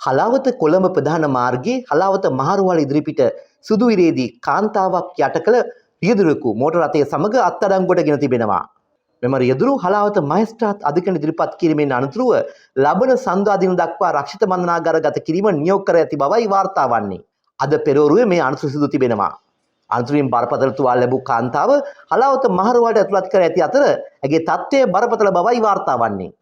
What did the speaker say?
හලාවත කොළඹ ප්‍රධාන මාර්ගයේ හලාවත මහරුවල ඉදිරිපිට සුදුවිරේදී කාන්තාවක් යට කළ රියදුරෙකු මෝටර රථය සමග අත්අඩංගුවට ගෙන තිබෙනවා. මෙම රියදුරු හලාවත මහේස්ත්‍රාත් අධිකරණ ඉදිරිපත් කිරීමෙන් අනතුරුව ලබන සඳුදා දින දක්වා රක්ෂිත බන්ධනාගාර ගත කිරීම නියෝග කර ඇති බවයි වාර්තා වන්නේ. අද පෙරවරුවේ මේ අනතුරු සිදු තිබෙනවා. අනතුරින් බරපතල තුවාල ලැබූ කාන්තාව හලාවත මහරුවලට ඇතුළත් කර ඇති අතර ඇගේ තත්ත්වය බරපතල බවයි වාර්තා වන්නේ.